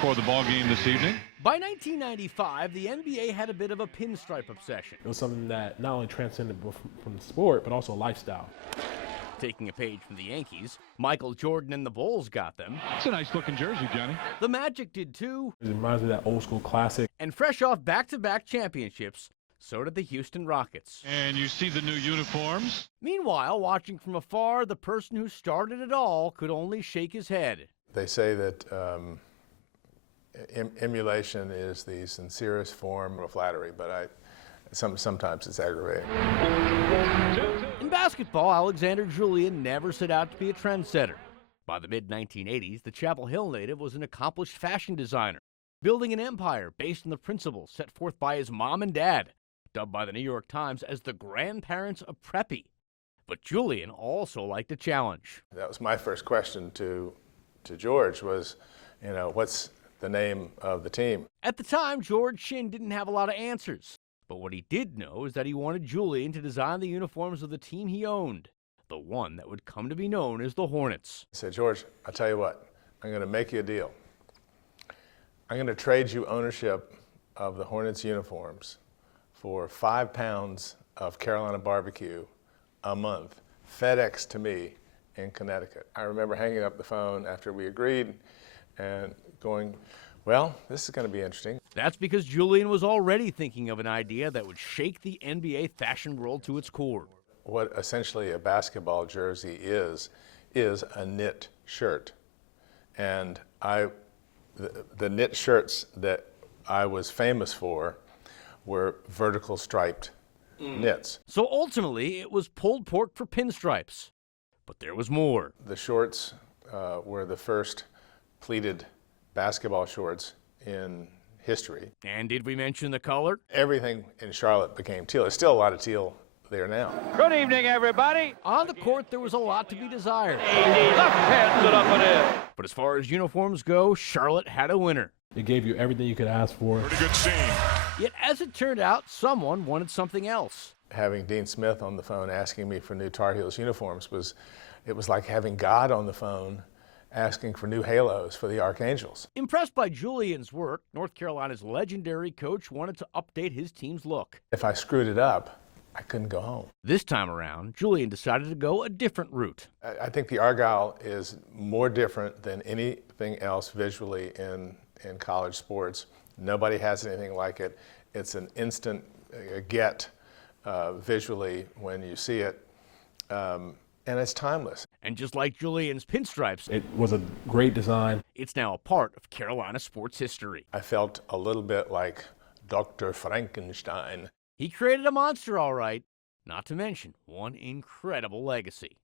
for the ball game this evening. By 1995, the NBA had a bit of a pinstripe obsession. It was something that not only transcended from the sport, but also a lifestyle. Taking a page from the Yankees, Michael Jordan and the Bulls got them. It's a nice-looking jersey, Johnny. The Magic did too. It reminds me of that old school classic. And fresh off back-to-back championships, so did the Houston Rockets. And you see the new uniforms. Meanwhile, watching from afar, the person who started it all could only shake his head. They say that emulation is the sincerest form of flattery, but sometimes it's aggravating. In basketball, Alexander Julian never set out to be a trendsetter. By the mid-1980s, the Chapel Hill native was an accomplished fashion designer, building an empire based on the principles set forth by his mom and dad, dubbed by the New York Times as the grandparents of preppy. But Julian also liked a challenge. That was my first question to George was, what's the name of the team? At the time, George Shinn didn't have a lot of answers. But what he did know is that he wanted Julian to design the uniforms of the team he owned, the one that would come to be known as the Hornets. I said, George, I'll tell you what, I'm going to make you a deal. I'm going to trade you ownership of the Hornets uniforms for 5 pounds of Carolina barbecue a month, FedEx to me in Connecticut. I remember hanging up the phone after we agreed and going, well, this is going to be interesting. That's because Julian was already thinking of an idea that would shake the NBA fashion world to its core. What essentially a basketball jersey is a knit shirt. And the knit shirts that I was famous for were vertical striped knits. So ultimately, it was pulled pork for pinstripes. But there was more. The shorts were the first pleated basketball shorts in history. And did we mention the color? Everything in Charlotte became teal. There's still a lot of teal there now. Good evening, everybody. On the court, there was a lot to be desired. Left hands it up and in. But as far as uniforms go, Charlotte had a winner. It gave you everything you could ask for. Pretty good scene. Yet as it turned out, someone wanted something else. Having Dean Smith on the phone asking me for new Tar Heels uniforms was like having God on the phone asking for new halos for the Archangels. Impressed by Julian's work, North Carolina's legendary coach wanted to update his team's look. If I screwed it up, I couldn't go home. This time around, Julian decided to go a different route. I think the Argyle is more different than anything else visually in college sports. Nobody has anything like it. It's an instant get visually when you see it. And it's timeless. And just like Julian's pinstripes, It was a great design. it's now a part of Carolina sports history. I felt a little bit like Dr. Frankenstein. He created a monster, all right, not to mention one incredible legacy.